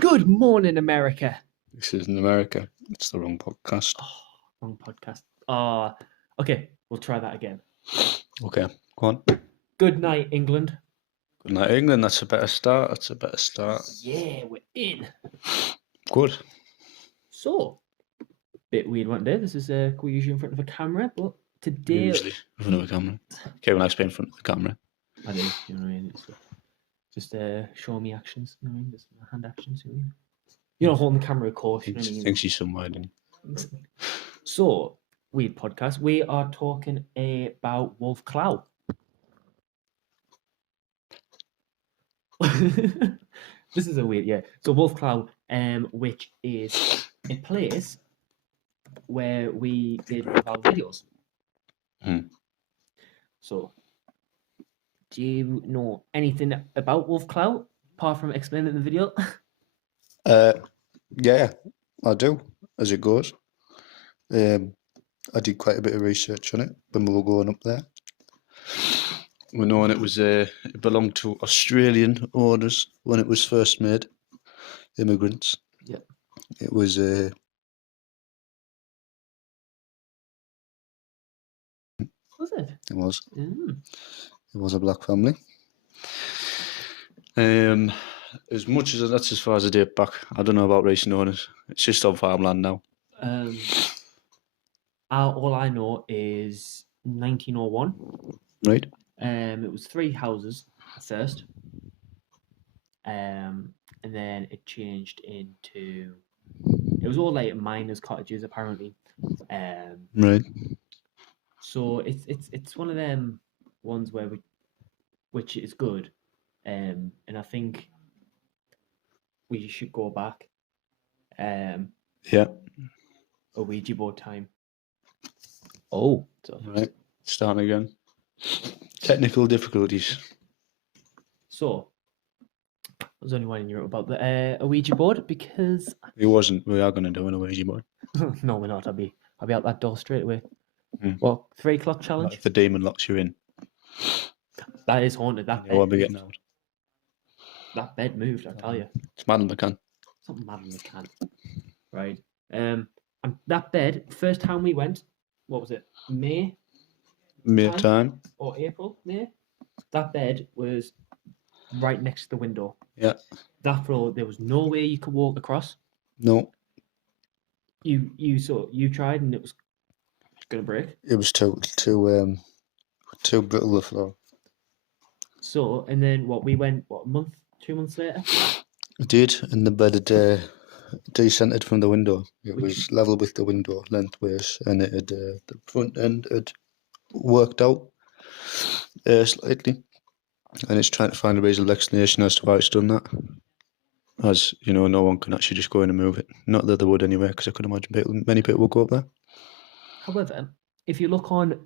Good morning, America. This isn't America. It's the wrong podcast. Wrong podcast. Okay, we'll try that again. Okay, go on. Good night, England. Good night, England. That's a better start. Yeah, we're in. Good. So, bit weird one day. This is we're usually in front of a camera, but today Usually in front of a camera. Okay, when I explain in front of the camera. I do. You know what I mean? It's just show me actions. You know what I mean? Just hand actions. You know what I mean? You're not holding the camera, of course. You know what I mean? Thinks he's somewhere, didn't he? So, weird podcast. We are talking about Wolf Clow. This is a weird, yeah. So Wolf Clow, which is a place where we did one of our videos. So, do you know anything about Wolf Clow apart from explaining the video? Yeah, I do. As it goes. I did quite a bit of research on it when we were going up there. We know when it belonged to Australian owners when it was first made. Immigrants. Yeah. It was Was it? It was. Mm. It was a black family. As much as that's as far as I date back. I don't know about recent owners. It's just on farmland now. All I know is 1901. Right. It was 3 houses at first. And then it changed into. It was all like miners' cottages apparently. Right. So it's one of them ones which is good, and I think we should go back. Yeah. A Ouija board time. Oh, so. Right. Starting again. Technical difficulties. So, I was only winding you up about the Ouija board because It wasn't. We are going to do an Ouija board. no, we're not. I'll be out that door straight away. Mm. What 3 o'clock challenge? Like if the demon locks you in. That is haunted. That I won't be getting out. That bed moved. I tell you. It's mad in the can. It's not mad in the can. Right. And that bed. First time we went. What was it? May time or April? May. That bed was right next to the window. Yeah. That floor, there was no way you could walk across. No. You tried and it was gonna break. It was too brittle, the floor. So and then we went a month, 2 months later. It did, and the bed had descented from the window. It was level with the window lengthways, and it had the front end had worked out slightly, and it's trying to find a reasonable explanation as to why it's done that. As you know, no one can actually just go in and move it. Not that they would anyway, because I could imagine many people would go up there. However, if you look on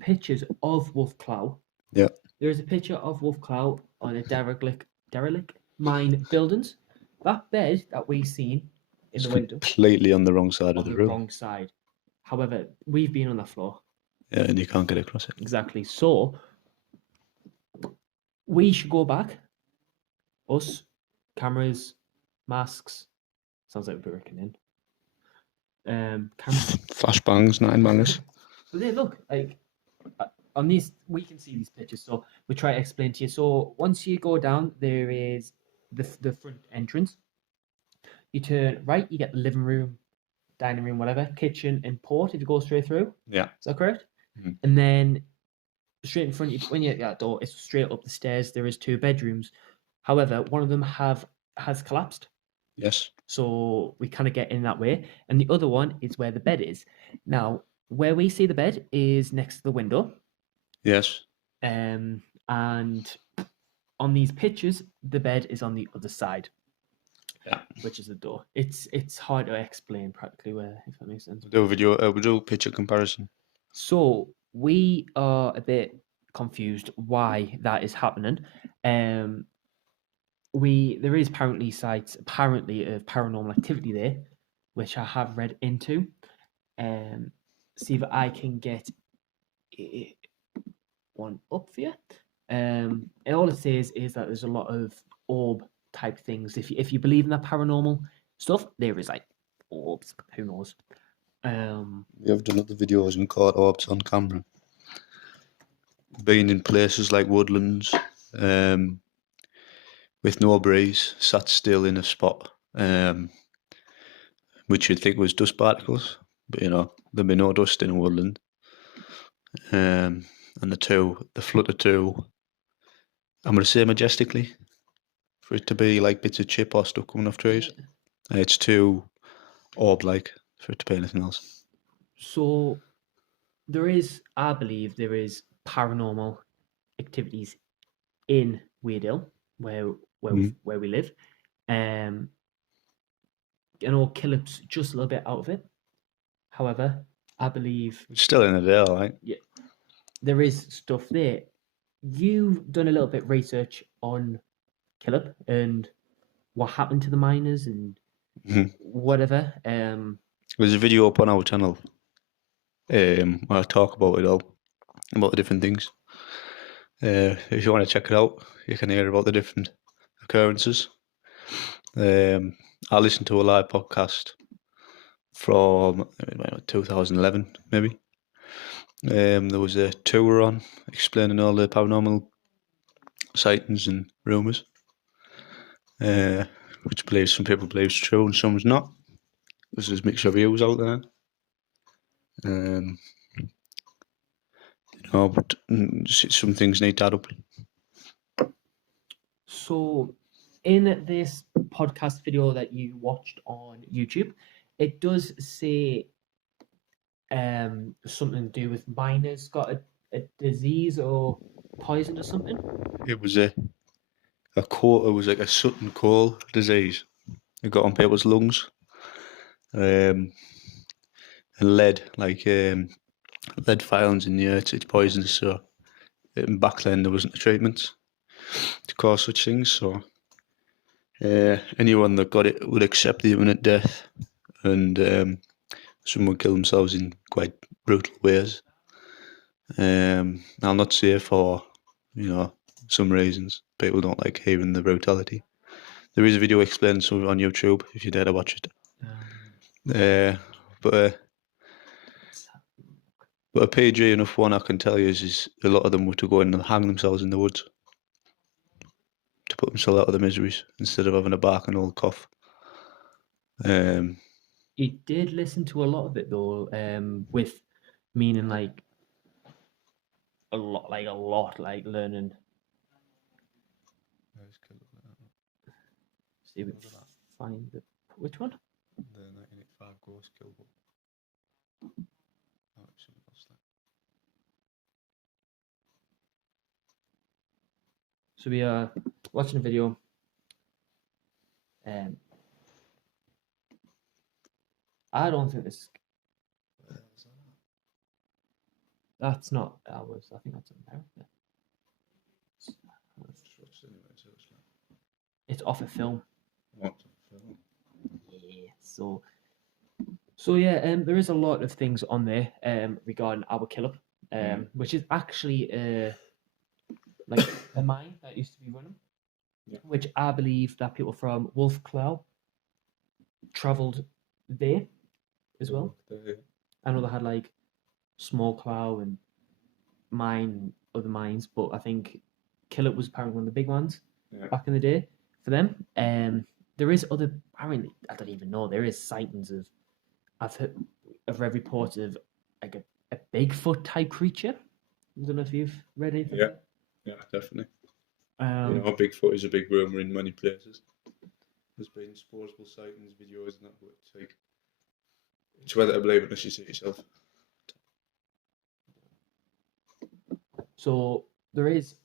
pictures of Wolf Clow, yeah, there is a picture of Wolf Clow on a derelict mine buildings. That bed that we've seen in the window, completely on the wrong side of the room. Wrong side. However, we've been on that floor. Yeah, and you can't get across it. Exactly. So we should go back. Us, cameras, masks. Sounds like we're reckoning. Cameras. Flashbangs, 9 bangers. But then look, like on these, we can see these pictures. So we try to explain to you. So once you go down, there is the front entrance. You turn right, you get the living room, dining room, whatever, kitchen, and port. If you go straight through. Yeah. Is that correct? Mm-hmm. And then straight in front, when you're at that door, it's straight up the stairs. There is 2 bedrooms. However, one of them has collapsed. Yes. So we kind of get in that way. And the other one is where the bed is. Now, where we see the bed is next to the window. Yes. And on these pictures, the bed is on the other side. Yeah. Which is the door. It's hard to explain practically where, if that makes sense. We'll do a picture comparison. So we are a bit confused why that is happening. There is apparently sites of paranormal activity there, which I have read into. See if I can get one up for you. And all it says is that there's a lot of orb type things. If you believe in that paranormal stuff, there is like orbs. Who knows? We have done other videos and caught orbs on camera. Being in places like woodlands, with no breeze, sat still in a spot, which you'd think was dust particles, but there'd be no dust in a woodland. And the flutter too, I'm going to say majestically, for it to be like bits of chip or stuff coming off trees. It's too orb-like for it to be anything else. So I believe there is paranormal activities in Weird Hill, where we live. Killip's just a little bit out of it. However, I believe It's still in the Dale, right? Yeah, there is stuff there. You've done a little bit of research on Killip and what happened to the miners and whatever. There's a video up on our channel where I talk about it all, about the different things. If you want to check it out, you can hear about the different occurrences. I listened to a live podcast from 2011, maybe. There was a tour on explaining all the paranormal sightings and rumours, which some people believe is true and some's not. There's a mixture of views out there. But some things need to add up. So, in this podcast video that you watched on YouTube, it does say something to do with miners got a disease or poison or something. It was a coal. It was like a soot and coal disease. It got on people's lungs. And lead, lead filings in the earth, it's poisonous. So back then there wasn't a treatment to cause such things. So anyone that got it would accept the imminent death, and some would kill themselves in quite brutal ways. I'll not say for some reasons people don't like hearing the brutality. There is a video explaining some of it on YouTube if you dare to watch it. But a PG enough one I can tell you is a lot of them were to go in and hang themselves in the woods to put themselves out of the miseries instead of having a barking old cough. He did listen to a lot of it though, with meaning like a lot, like learning. See if we can find which one? The 1985 Ghost Kill Book. So we are watching a video. I don't think this. That's not ours. I think that's America. It's off a film. What? Yeah. So yeah. There is a lot of things on there regarding our Killip, which is actually like a mine that used to be running, which I believe that people from Wolf Clough travelled there as well. I know they had like Small Clough and other mines, but I think Killip was apparently one of the big ones back in the day for them. There is other. I don't even know. There is sightings of. I've read reports of like a Bigfoot type creature. I don't know if you've read anything. Yeah, definitely. Bigfoot is a big rumour in many places. There's been plausible sightings, videos, and that, but it's whether to believe it unless you see it yourself. So there is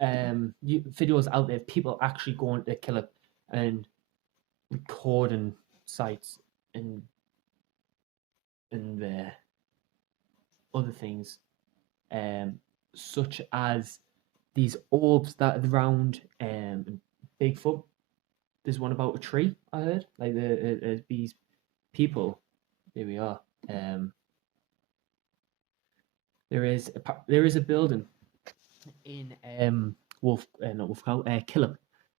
videos out there, people actually going to Killip and recording sites and other things, such as these orbs that are around Bigfoot. There's one about a tree, I heard. Like these people. Here we are. There is a building in Killip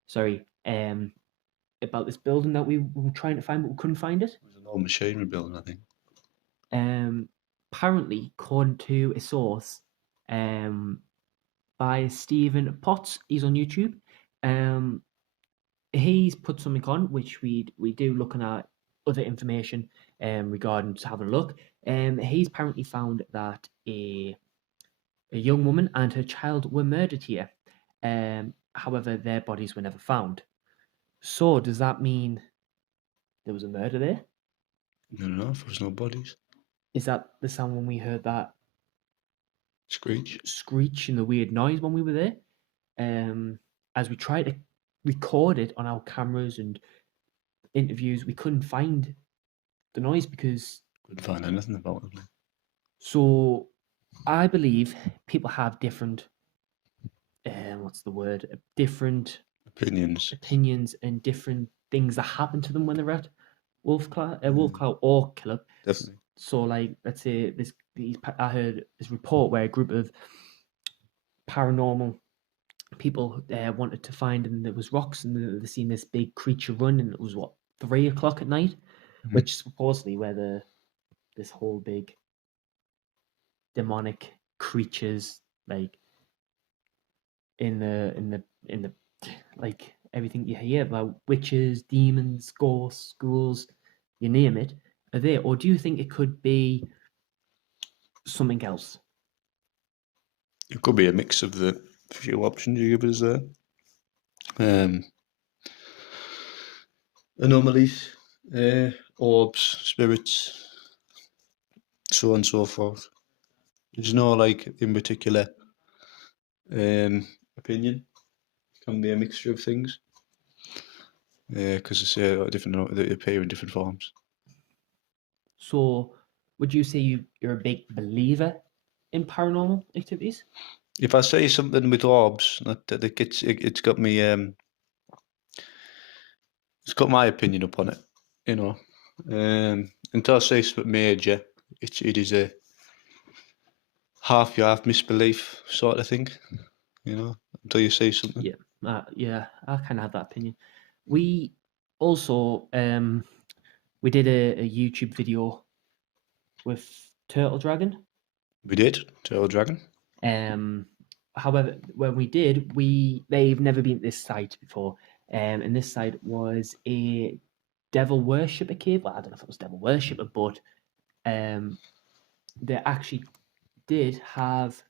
sorry, about this building that we were trying to find, but we couldn't find it. It was an old machinery building, I think. Apparently, according to a source, by Stephen Potts, he's on YouTube. He's put something on which we do looking at other information regarding to have a look. He's apparently found that a young woman and her child were murdered here. However, their bodies were never found. So does that mean there was a murder there? I don't know if there was no bodies. Is that the sound when we heard that Screech. screech and the weird noise when we were there? As we tried to record it on our cameras and interviews, we couldn't find the noise because Couldn't find anything about it. so I believe people have different what's the word? Different Opinions. opinions and different things that happen to them when they're at Wolfclaw or Killip. Definitely. So, like, let's say I heard this report where a group of paranormal people wanted to find, and there was rocks, and they seen this big creature run, and it was 3:00 at night, which supposedly where this whole big demonic creatures like in the like everything you hear about witches, demons, ghosts, ghouls, you name it, are there? Or do you think it could be something else? It could be a mix of the few options you give us there. Anomalies, orbs, spirits, so on and so forth. There's no in particular opinion. It can be a mixture of things. Because they appear in different forms. So, would you say you're a big believer in paranormal activities? If I say something with orbs, it's got me. It's got my opinion upon it, you know. Until I say something major, it is a half misbelief sort of thing, you know. Until you say something. Yeah, I kind of have that opinion. We also we did a YouTube video with Turtle Dragon. We did Turtle Dragon. However, when we did, they've never been to this site before. And this site was a devil worshipper cave. Well, I don't know if it was devil worshipper, but they actually did have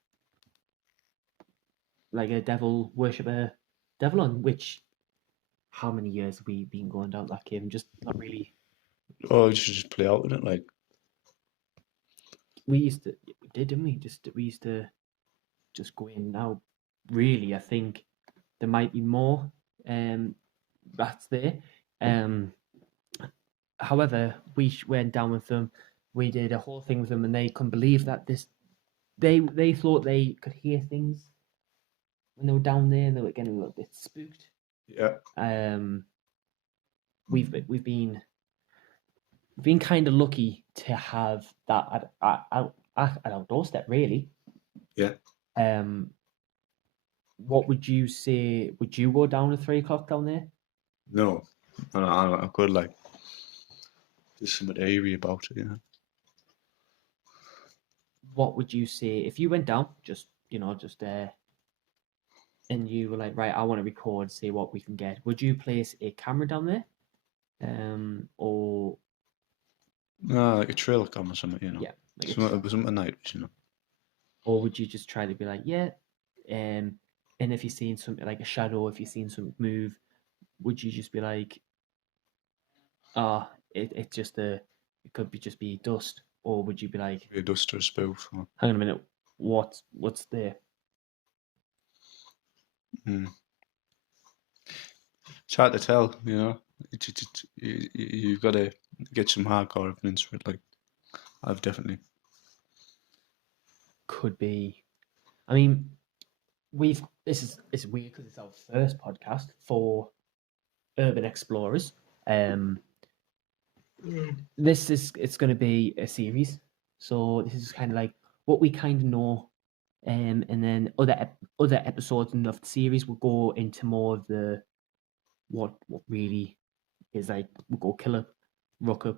like a devil worshipper devil on. Which, how many years have we been going down that cave and just not really? Oh, we should just play out with it, like. We did, didn't we? We used to just go in. Now, really, I think there might be more rats there. However, we went down with them. We did a whole thing with them, and they couldn't believe that they thought they could hear things when they were down there, and they were getting a little bit spooked. Yeah. We've been kind of lucky to have that at our doorstep, really. Yeah. What would you say? Would you go down at 3:00 down there? No, I could like. There's something eerie about it, you know. What would you say if you went down? Just and you were like, right, I want to record, see what we can get. Would you place a camera down there, or? No, like a trailer cam or something, you know. Yeah, like something night, you know. Or would you just try to be like, yeah, and if you're seeing something like a shadow, if you're seeing something move, would you just be like, it's just it could be just be dust, or would you be like, a dust or a spoof? Or... Hang on a minute, what's there? It's hard to tell, you know. You've got to get some hardcore evidence for it. Like, I've definitely could be. I mean, it's weird because it's our first podcast for Urban Explorers. It's going to be a series, so this is kind of like what we kind of know, and then other episodes of the series will go into more of the what really is like. We'll go Killer, Rookup,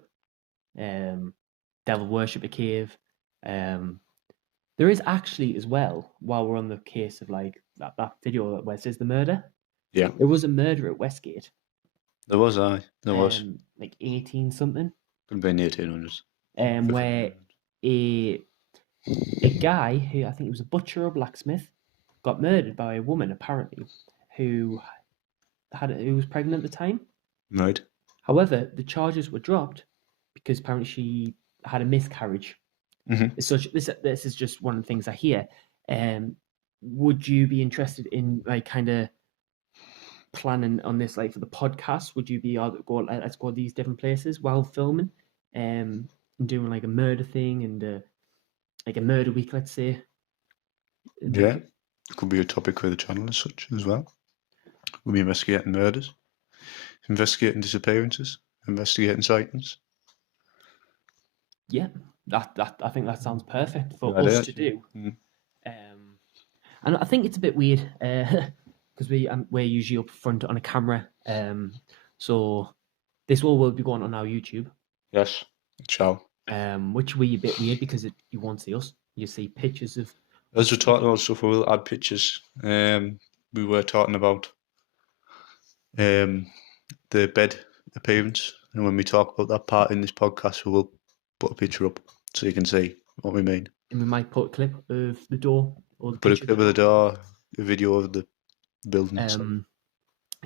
Devil Worship a Cave. There is actually as well, while we're on the case of like that video where it says the murder, Yeah, there was a murder at Westgate, there was. There was. like 18 something, Could have been 1800s. where a guy who I think he was a butcher or blacksmith got murdered by a woman apparently who who was pregnant at the time. Right. However, the charges were dropped because apparently she had a miscarriage. Mhm. As such, this is just one of the things I hear. Would you be interested in like kind of planning on this, like for the podcast? Would you be let's go these different places while filming, and doing like a murder thing and like a murder week, let's say? Yeah. Could be a topic for the channel as such as well. We'll be investigating murders, investigating disappearances, investigating sightings. Yeah, that I think that sounds perfect for Good us idea. to do. Mm. And I think it's a bit weird because we're usually up front on a camera. So this will be going on our YouTube, Yes. Ciao. which will be a bit weird because you won't see us. You see pictures of. As we're talking about stuff, we'll add pictures. We were talking about the bed appearance, and when we talk about that part in this podcast, we will put a picture up so you can see what we mean. And we might put a clip of the door or the Put a picture clip of the door, a video of the building.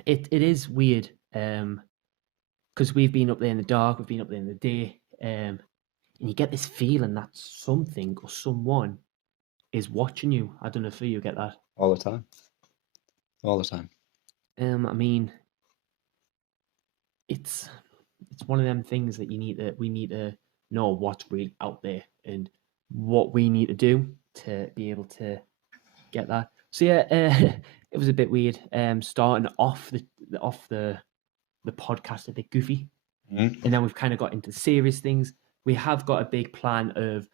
It is weird because we've been up there in the dark, we've been up there in the day, and you get this feeling that something or someone is watching you. I don't know if you get that. All the time. All the time. I mean, it's one of them things that we need to know what's really out there and what we need to do to be able to get that. So yeah, it was a bit weird. Starting off the podcast a bit goofy, Mm. and then we've kind of got into serious things. We have got a big plan of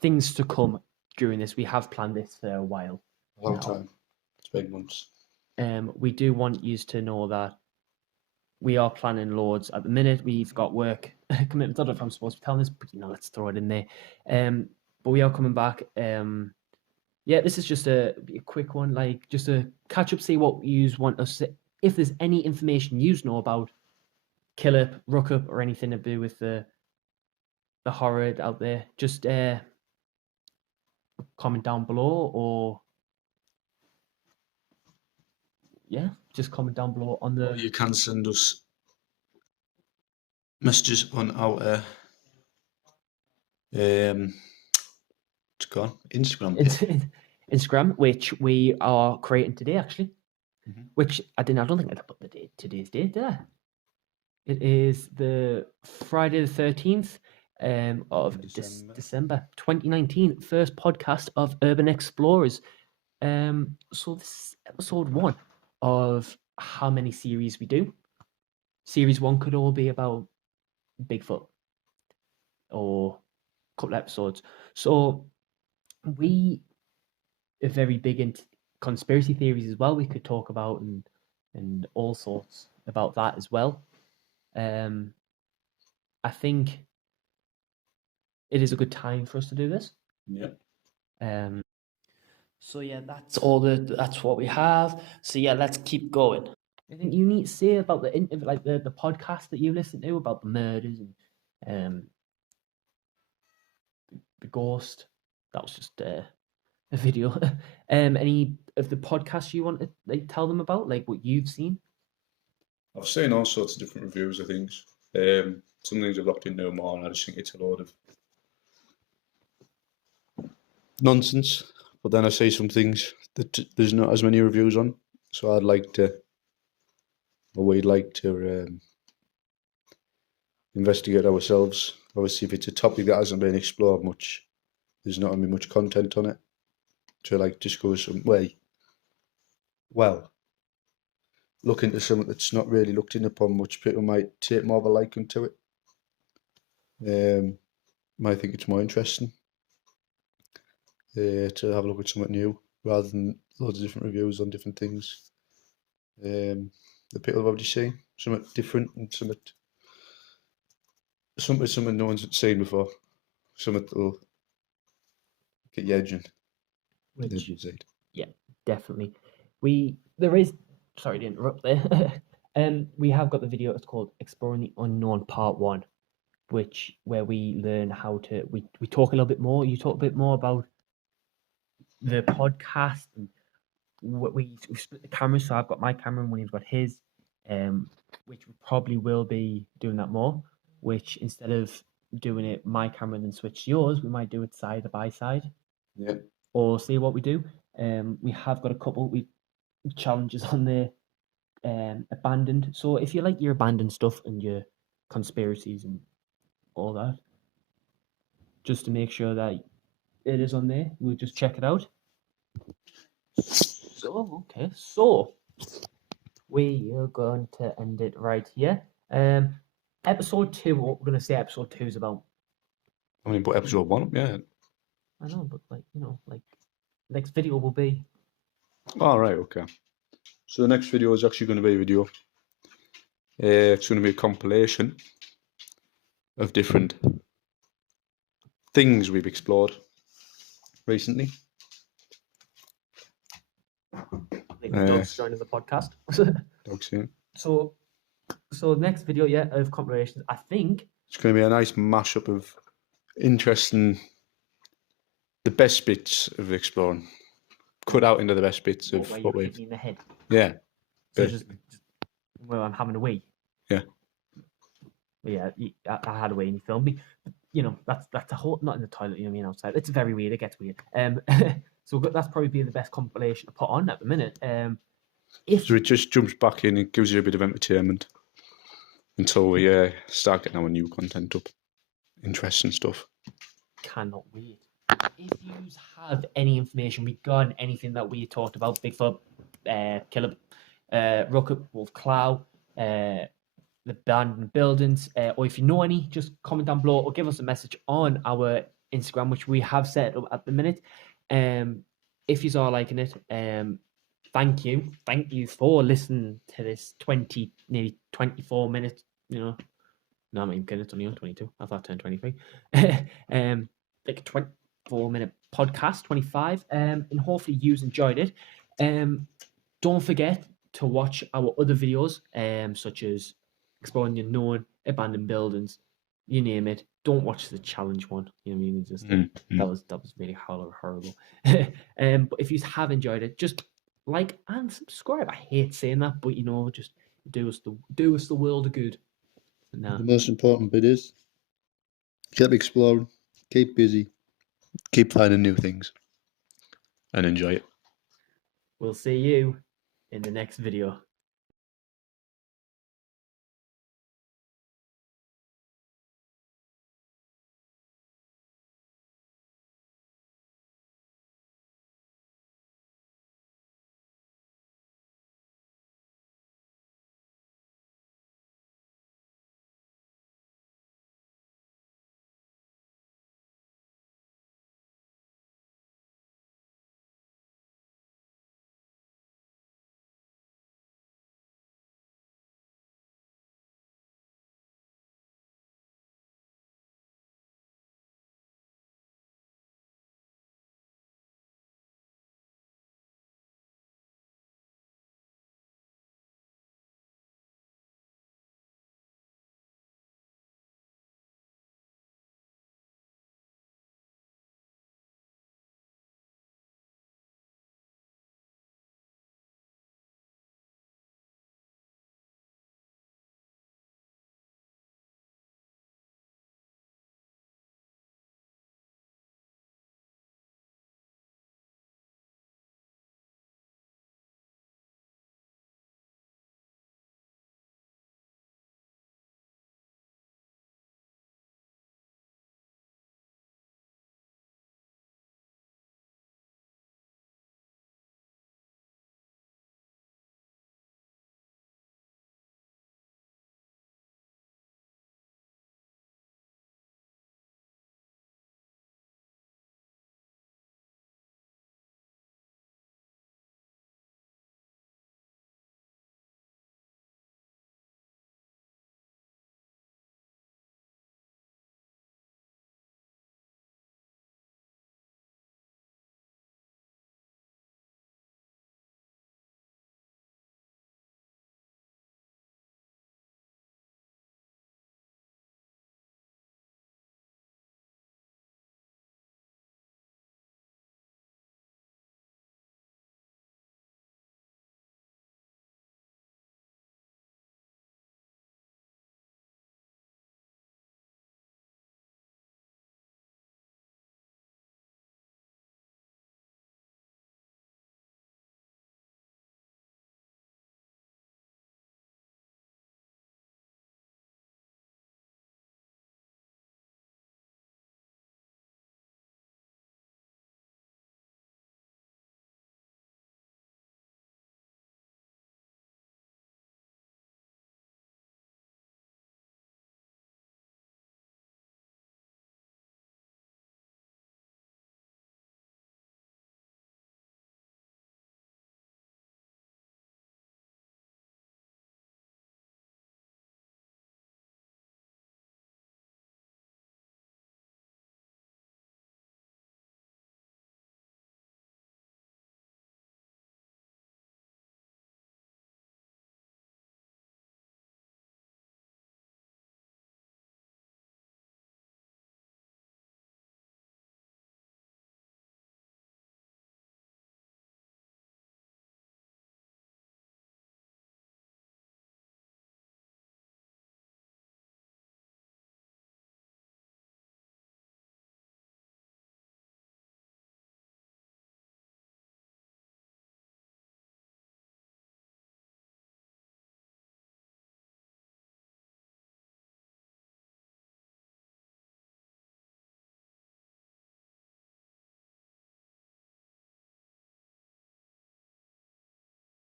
things to come during this. We have planned this for a while. A long now. time. It's been months. We do want you to know that we are planning loads at the minute. We've got work commitments. I don't know if I'm supposed to be telling this, but let's throw it in there. But we are coming back. Yeah, this is just a quick one, like just a catch up, see what you want us to, if there's any information you know about Killip, Rookup, or anything to do with the horror out there, just comment down below, or just comment down below on the. You can send us messages on our Instagram page. Instagram, which we are creating today, actually. Mhm. Which I don't think I put today's date, did I? It is the Friday the 13th of December 2019, first podcast of Urban Explorers. So this is episode 1 of how many series we do. Series 1 could all be about Bigfoot or a couple episodes. So we are very big into conspiracy theories as well. We could talk about and all sorts about that as well. I think it is a good time for us to do this. Yeah. So yeah, that's what we have. So yeah, let's keep going. Anything you need to say about the podcast that you listen to about the murders and the ghost? That was just a video. Any of the podcasts you want to tell them about, like what you've seen? I've seen all sorts of different reviews of things. Some things I've looked into more, and I just think it's a load of nonsense. But then I see some things that there's not as many reviews on, so we'd like to investigate ourselves. Obviously, if it's a topic that hasn't been explored much, there's not going to be much content on it to discuss some way. Well, look into something that's not really looked in upon much. People might take more of a liking to it. Might think it's more interesting to have a look at something new rather than loads of different reviews on different things. that people have already seen, something different and something no one's seen before, something that'll get you edging. Which, As you said. yeah, definitely. Sorry to interrupt there. We have got the video. It's called Exploring the Unknown Part 1, where we learn how to we talk a little bit more. You talk a bit more about the podcast, and what we split the cameras. So I've got my camera and William's got his, which we probably will be doing that more. Which, instead of doing it my camera and then switch to yours, we might do it side by side. Yeah. Or see what we do. We have got a couple challenges on there. Abandoned. So if you like your abandoned stuff and your conspiracies and all that, just to make sure that it is on there, we'll just check it out. So okay, so we are going to end it right here. Episode 2. What we're gonna say episode 2 is about. I mean, but episode 1, yeah. I know, but next video will be. All right, okay. So the next video is actually going to be a video. It's going to be a compilation of different things we've explored recently. I think Doug's joining the podcast. Doug's here. So next video, yeah, of compilations. I think it's going to be a nice mashup of interesting, the best bits of exploring, cut out into the best bits of what we've. In the head. Yeah. So well, I'm having a wee. Yeah. Yeah, I had a wee and he filmed me. But, that's a whole, not in the toilet, outside. It's very weird. It gets weird. So that's probably been the best compilation to put on at the minute. So it just jumps back in and gives you a bit of entertainment until we start getting our new content up. Interesting stuff. Cannot wait. If you have any information regarding anything that we talked about, Bigfoot, Killer, Rocket, Wolf Clow, the abandoned buildings, or if you know any, just comment down below or give us a message on our Instagram, which we have set up at the minute. If you are liking it, thank you for listening to this nearly 24 minutes. No, I'm not even kidding. It's only on 22. I thought I turned 23. Like a 24-minute podcast, 25. And hopefully you enjoyed it. Don't forget to watch our other videos, such as Exploring the Unknown, Abandoned Buildings, you name it. Don't watch the challenge one. You know what I mean? Just that was really horrible. But if you have enjoyed it, just like and subscribe. I hate saying that, but just do us the world of good. The most important bit is keep exploring, keep busy, keep finding new things, and enjoy it. We'll see you in the next video.